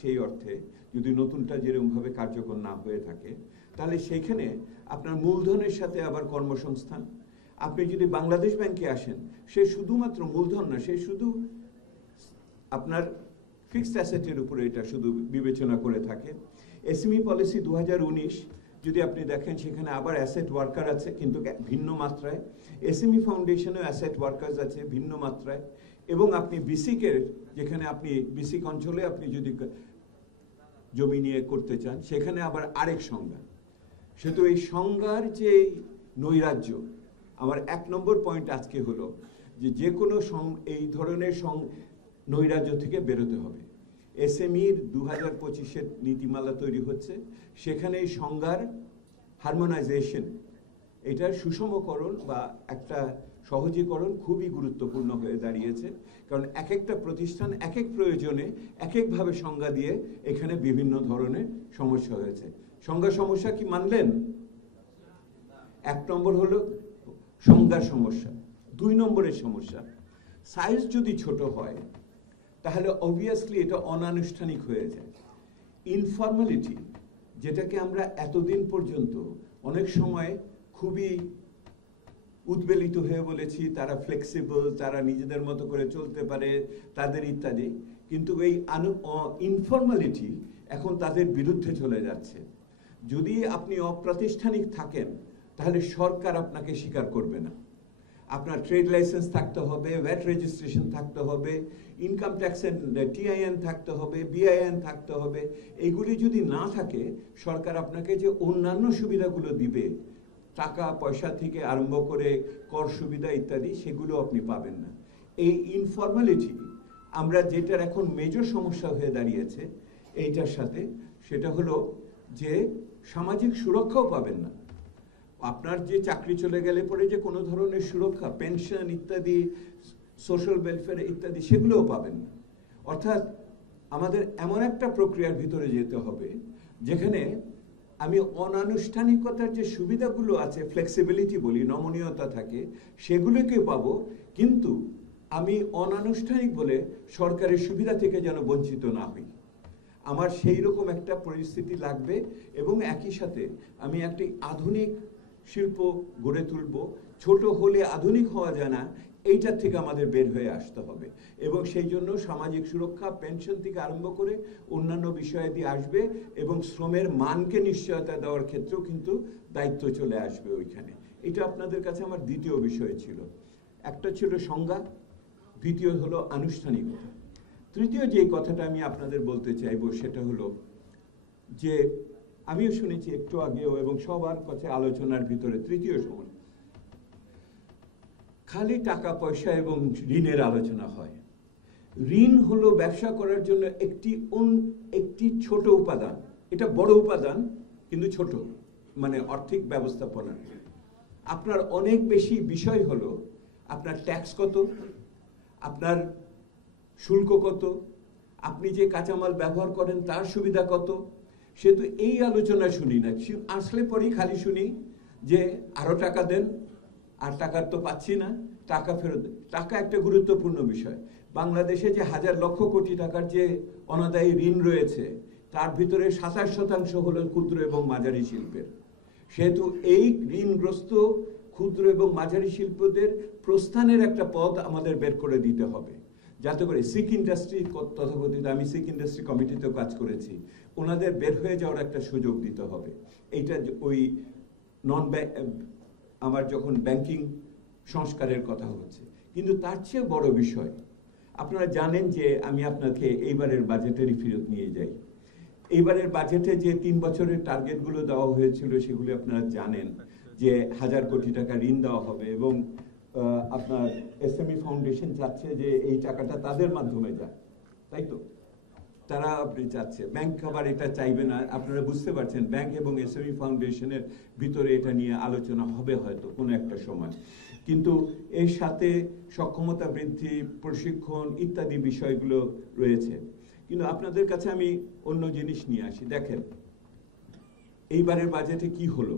সেই অর্থে যদি নতুনটা যেরকমভাবে কার্যকর না হয়ে থাকে, তাহলে সেইখানে আপনার মূলধনের সাথে আবার কর্মসংস্থান। আপনি যদি বাংলাদেশ ব্যাংকে আসেন, সে শুধুমাত্র মূলধন না, সে শুধু আপনার ফিক্সড অ্যাসেটের উপরে এটা শুধু বিবেচনা করে থাকে। এসএমই পলিসি 2019 যদি আপনি দেখেন, সেখানে আবার অ্যাসেট ওয়ার্কার আছে কিন্তু ভিন্ন মাত্রায়। এসএমই ফাউন্ডেশনেও অ্যাসেট ওয়ার্কার্স আছে ভিন্ন মাত্রায়। এবং আপনি বিসিকের, যেখানে আপনি বিসিক অঞ্চলে আপনি যদি জমি নিয়ে করতে চান, সেখানে আবার আরেক সংজ্ঞা। সেহেতু এই সংজ্ঞার যে নৈরাজ্য, আমার 1 নম্বর পয়েন্ট আজকে হলো যে কোনো এই ধরনের নৈরাজ্য থেকে বেরোতে হবে। এসএমইর 2025-এর নীতিমালা তৈরি হচ্ছে, সেখানে এই সংজ্ঞার হারমোনাইজেশন, এটার সুষমকরণ বা একটা সহজীকরণ খুবই গুরুত্বপূর্ণ হয়ে দাঁড়িয়েছে। কারণ এক একটা প্রতিষ্ঠান এক এক প্রয়োজনে এক একভাবে সংজ্ঞা দিয়ে এখানে বিভিন্ন ধরনের সমস্যা হয়েছে। সংজ্ঞা সমস্যা কি মানলেন? 1 নম্বর হলো সংজ্ঞার সমস্যা। 2 নম্বরের সমস্যা, সাইজ যদি ছোট হয় তাহলে অবভিয়াসলি এটা অনানুষ্ঠানিক হয়ে যায়। ইনফর্মালিটি, যেটাকে আমরা এতদিন পর্যন্ত অনেক সময় খুবই উদ্বেলিত হয়ে বলেছি তারা ফ্লেক্সিবল, তারা নিজেদের মতো করে চলতে পারে, তাদের ইত্যাদি, কিন্তু এই ইনফর্মালিটি এখন তাদের বিরুদ্ধে চলে যাচ্ছে। যদি আপনি অপ্রাতিষ্ঠানিক থাকেন তাহলে সরকার আপনাকে স্বীকার করবে না। আপনার ট্রেড লাইসেন্স থাকতে হবে, ভ্যাট রেজিস্ট্রেশন থাকতে হবে, ইনকাম ট্যাক্সের টিআইএন থাকতে হবে, বিআইএন থাকতে হবে। এইগুলি যদি না থাকে, সরকার আপনাকে যে অন্যান্য সুবিধাগুলো দিবে, টাকা পয়সা থেকে আরম্ভ করে কর সুবিধা ইত্যাদি, সেগুলো আপনি পাবেন না। এই ইনফর্মালিটি আমরা যেটার এখন মেজর সমস্যা হয়ে দাঁড়িয়েছে এইটার সাথে, সেটা হলো যে সামাজিক সুরক্ষাও পাবেন না। আপনার যে চাকরি চলে গেলে পরে যে কোনো ধরনের সুরক্ষা, পেনশন ইত্যাদি, সোশ্যাল ওয়েলফেয়ার ইত্যাদি, সেগুলোও পাবেন না। অর্থাৎ আমাদের এমন একটা প্রক্রিয়ার ভিতরে যেতে হবে যেখানে আমি অনানুষ্ঠানিকতার যে সুবিধাগুলো আছে, ফ্লেক্সিবিলিটি বলি, নমনীয়তা থাকে, সেগুলোকে পাবো, কিন্তু আমি অনানুষ্ঠানিক বলে সরকারের সুবিধা থেকে যেন বঞ্চিত না হই। আমার সেই রকম একটা পরিস্থিতি লাগবে। এবং একই সাথে আমি একটি আধুনিক শিল্প গড়ে তুলব। ছোট হলে আধুনিক হওয়া যায় না, এইটার থেকে আমাদের বের হয়ে আসতে হবে। এবং সেই জন্য সামাজিক সুরক্ষা, পেনশন থেকে আরম্ভ করে অন্যান্য বিষয়াদি আসবে, এবং শ্রমের মানকে নিশ্চয়তা দেওয়ার ক্ষেত্রেও কিন্তু দায়িত্ব চলে আসবে ওইখানে। এটা আপনাদের কাছে আমার দ্বিতীয় বিষয় ছিল। একটা ছিল সংজ্ঞা, দ্বিতীয় হলো আনুষ্ঠানিকতা। তৃতীয় যে কথাটা আমি আপনাদের বলতে চাইবো সেটা হলো যে আমিও শুনেছি একটু আগেও এবং সবার কাছে আলোচনার ভিতরে, তৃতীয় সমস্যা, খালি টাকা পয়সা এবং ঋণের আলোচনা হয়। ঋণ হলো ব্যবসা করার জন্য একটি ছোট উপাদান। এটা বড় উপাদান কিন্তু ছোট, মানে আর্থিক ব্যবস্থাপনা। আপনার অনেক বেশি বিষয় হলো আপনার ট্যাক্স কত, আপনার শুল্ক কত, আপনি যে কাঁচামাল ব্যবহার করেন তার সুবিধা কত। সেহেতু এই আলোচনা শুনি না, আসলে পরেই খালি শুনি যে আরো টাকা দেন, আর টাকার তো পাচ্ছি না, টাকা ফেরত। টাকা একটা গুরুত্বপূর্ণ বিষয়। বাংলাদেশে যে হাজার লক্ষ কোটি টাকার যে অনাদায়ী ঋণ রয়েছে, তার ভিতরে 27% হলো ক্ষুদ্র এবং মাঝারি শিল্পের। সেহেতু এই ঋণগ্রস্ত ক্ষুদ্র এবং মাঝারি শিল্পদের প্রস্থানের একটা পথ আমাদের বের করে দিতে হবে, যাতে করে সিক ইন্ডাস্ট্রি, তথাকথিত, আমি সিক ইন্ডাস্ট্রি কমিটিতেও কাজ করেছি, ওনাদের বের হয়ে যাওয়ার একটা সুযোগ দিতে হবে। এইটা ওই আমার যখন ব্যাংকিং সংস্কারের কথা হচ্ছে। কিন্তু তার চেয়ে বড় বিষয়, আপনারা জানেন যে আমি আপনাকে এইবারের বাজেটেরই ফেরত নিয়ে যাই। এইবারের বাজেটে যে 3 বছরের টার্গেটগুলো দেওয়া হয়েছিল, সেগুলো আপনারা জানেন যে 1000 কোটি টাকা ঋণ দেওয়া হবে, এবং আপনার এসএমই ফাউন্ডেশন চাচ্ছে যে এই টাকাটা তাদের মাধ্যমে যায়, তাই তো? তারা আপনি চাচ্ছে, ব্যাংক আবার এটা চাইবে না। আপনারা বুঝতে পারছেন, ব্যাংক এবং এসএমই ফাউন্ডেশনের ভিতরে এটা নিয়ে আলোচনা হবে হয়তো কোনো একটা সময়। কিন্তু এর সাথে সক্ষমতা বৃদ্ধি, প্রশিক্ষণ ইত্যাদি বিষয়গুলো রয়েছে। কিন্তু আপনাদের কাছে আমি অন্য জিনিস নিয়ে আসি। দেখেন এইবারের বাজেটে কি হলো।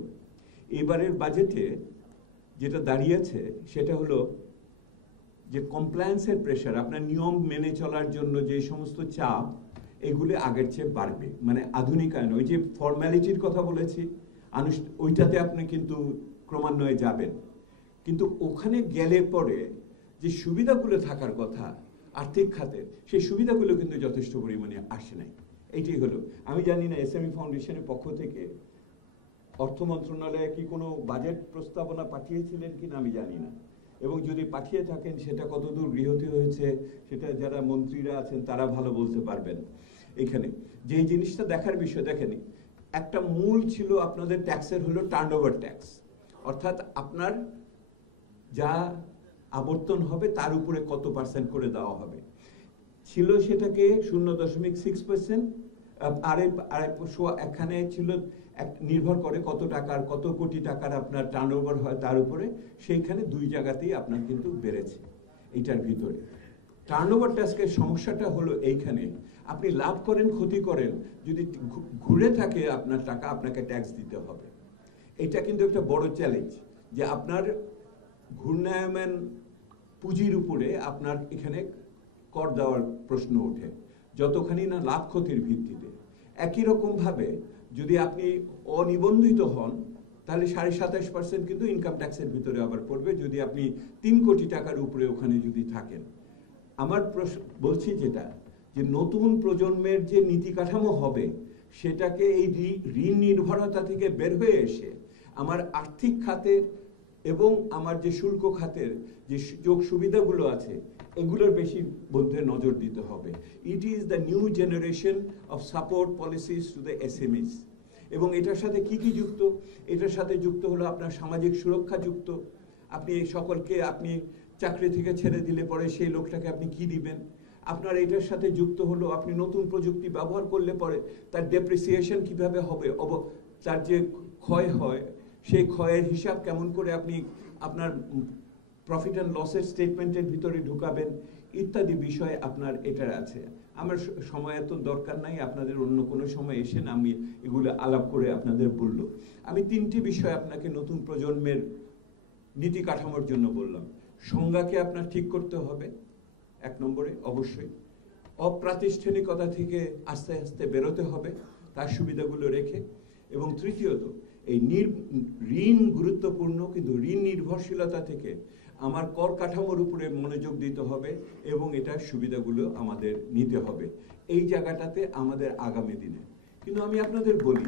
এইবারের বাজেটে যেটা দাঁড়িয়েছে সেটা হলো যে কমপ্লায়েন্সের প্রেশার, আপনার নিয়ম মেনে চলার জন্য যে সমস্ত চাপ, এগুলো আগের চেয়ে বাড়বে, মানে আধুনিকায়ন। ওই যে ফর্মালিটির কথা বলেছি, ওইটাতে আপনি কিন্তু ক্রমান্বয়ে যাবেন, কিন্তু ওখানে গেলে পরে যে সুবিধাগুলো থাকার কথা আর্থিক খাতের, সেই সুবিধাগুলো কিন্তু যথেষ্ট পরিমাণে আসে নাই। এইটাই হলো। আমি জানি না এসএমই ফাউন্ডেশনের পক্ষ থেকে অর্থ মন্ত্রণালয়ে কি কোনো বাজেট প্রস্তাবনা পাঠিয়েছিলেন কিনা আমি জানি না, এবং যদি পাঠিয়ে থাকেন সেটা কতদূর গৃহীত হয়েছে সেটা যারা মন্ত্রীরা আছেন তারা ভালো বলতে পারবেন। এখানে যে জিনিসটা দেখার বিষয়, দেখেন একটা মূল ছিল আপনাদের ট্যাক্সের হলো টার্নওভার ট্যাক্স, অর্থাৎ আপনার যা আবর্তন হবে তার উপরে কত পার্সেন্ট করে দেওয়া হবে, ছিল সেটাকে 0.6%। আর এখানে ছিল নির্ভর করে কত টাকার, কত কোটি টাকার আপনার টার্নওভার হয় তার উপরে, সেইখানে দুই জায়গাতেই আপনার কিন্তু বেড়েছে। এইটার ভিতরে টার্নওভার ট্যাক্সের সমস্যাটা হলো এইখানে, আপনি লাভ করেন ক্ষতি করেন, যদি ঘুরে থাকে আপনার টাকা আপনাকে ট্যাক্স দিতে হবে। এটা কিন্তু একটা বড় চ্যালেঞ্জ যে আপনার ঘূর্ণায়মান পুঁজির উপরে আপনার এখানে কর দেওয়ার প্রশ্ন ওঠে, যতখানি না লাভ ক্ষতির ভিত্তিতে। একই রকম ভাবে যদি আপনি অনিবন্ধিত হন তাহলে 27.5% কিন্তু ইনকাম ট্যাক্সের ভিতরে আবার পড়বে, যদি আপনি 3 কোটি টাকার উপরে ওখানে যদি থাকেন। আমার বলছি যেটা, যে নতুন প্রজন্মের যে নীতি কাঠামো হবে সেটাকে এই ঋণ নির্ভরতা থেকে বের হয়ে এসে আমার আর্থিক খাতের এবং আমার যে শুল্ক খাতের যে সুযোগ সুবিধাগুলো আছে এগুলোর বেশি মধ্যে নজর দিতে হবে। It is the new generation of support policies to the SMEs. এবং এটার সাথে কি কি যুক্ত? এটার সাথে যুক্ত হলো আপনার সামাজিক সুরক্ষা যুক্ত। আপনি সকলকে আপনি চাকরি থেকে ছেড়ে দিলে পরে সেই লোকটাকে আপনি কি দিবেন? আপনার এটার সাথে যুক্ত হলো আপনি নতুন প্রযুক্তি ব্যবহার করলে পরে তার ডেপ্রিসিয়েশন কিভাবে হবে, তার যে ক্ষয় হয় সেই ক্ষয়ের হিসাব কেমন করে আপনি আপনার প্রফিট অ্যান্ড লসের স্টেটমেন্টের ভিতরে ঢুকাবেন, ইত্যাদি বিষয় আপনার এটার আছে। আমার সময় এত দরকার নাই, আপনাদের অন্য কোনো সময় এসে না আমি এগুলো আলাপ করে আপনাদের বলল। আমি 3টি বিষয় আপনাকে নতুন প্রজন্মের নীতি কাঠামোর জন্য বললাম। সংজ্ঞাকে আপনার ঠিক করতে হবে 1 নম্বরে, অবশ্যই অপ্রাতিষ্ঠানিকতা থেকে আস্তে আস্তে বেরোতে হবে তার সুবিধাগুলো রেখে। এবং তৃতীয়ত এই ঋণ গুরুত্বপূর্ণ, কিন্তু ঋণ নির্ভরশীলতা থেকে আমার কর কাঠামোর উপরে মনোযোগ দিতে হবে এবং এটার সুবিধাগুলো আমাদের নিতে হবে। এই জায়গাটাতে আমাদের আগামী দিনে, কিন্তু আমি আপনাদের বলি,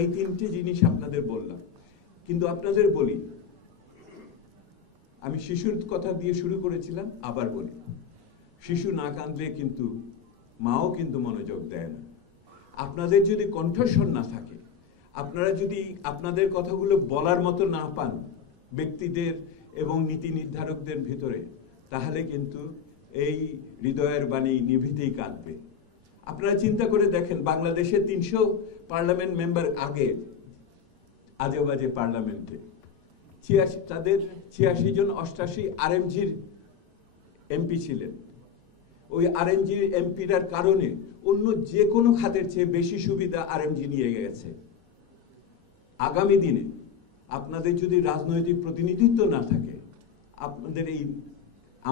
এই 3টে জিনিস আপনাদের বললাম, কিন্তু আপনাদের বলি, আমি শিশুর কথা দিয়ে শুরু করেছিলাম, আবার বলি, শিশু না কাঁদলে কিন্তু মাও কিন্তু মনোযোগ দেয় না। আপনাদের যদি কণ্ঠস্বর না থাকে, আপনারা যদি আপনাদের কথাগুলো বলার মতো না পান ব্যক্তিদের এবং নীতি নির্ধারকদের ভিতরে, তাহলে কিন্তু এই হৃদয়ের বাণী নিভৃতেই কাঁদবে। আপনারা চিন্তা করে দেখেন, বাংলাদেশে 300 পার্লামেন্ট মেম্বার আগে আজে বাজে পার্লামেন্টে 86 জন 88 আরএমজির এমপি ছিলেন। ওই আরএমজির এমপিরার কারণে অন্য যে কোনো খাতের চেয়ে বেশি সুবিধা আরএমজি নিয়ে গেছে। আগামী দিনে আপনাদের যদি রাজনৈতিক প্রতিনিধিত্ব না থাকে, আপনাদের এই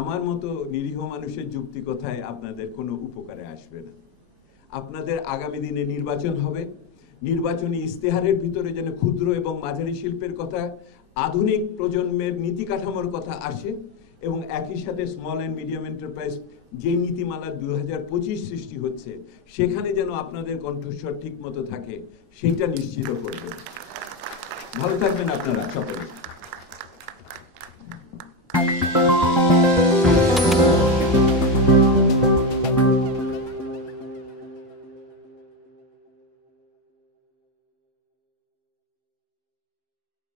আমার মতো নিরীহ মানুষের যুক্তি কথায় আপনাদের কোনো উপকারে আসবে না। আপনাদের আগামী দিনে নির্বাচন হবে, নির্বাচনী ইস্তেহারের ভিতরে যেন ক্ষুদ্র এবং মাঝারি শিল্পের কথা, আধুনিক প্রজন্মের নীতি কাঠামোর কথা আসে, এবং একই সাথে স্মল অ্যান্ড মিডিয়াম এন্টারপ্রাইজ যে নীতিমালা 2025 সৃষ্টি হচ্ছে সেখানে যেন আপনাদের কণ্ঠস্বর ঠিক মতো থাকে, সেটা নিশ্চিত করবে। ভালো থাকবেন আপনারা সকলে।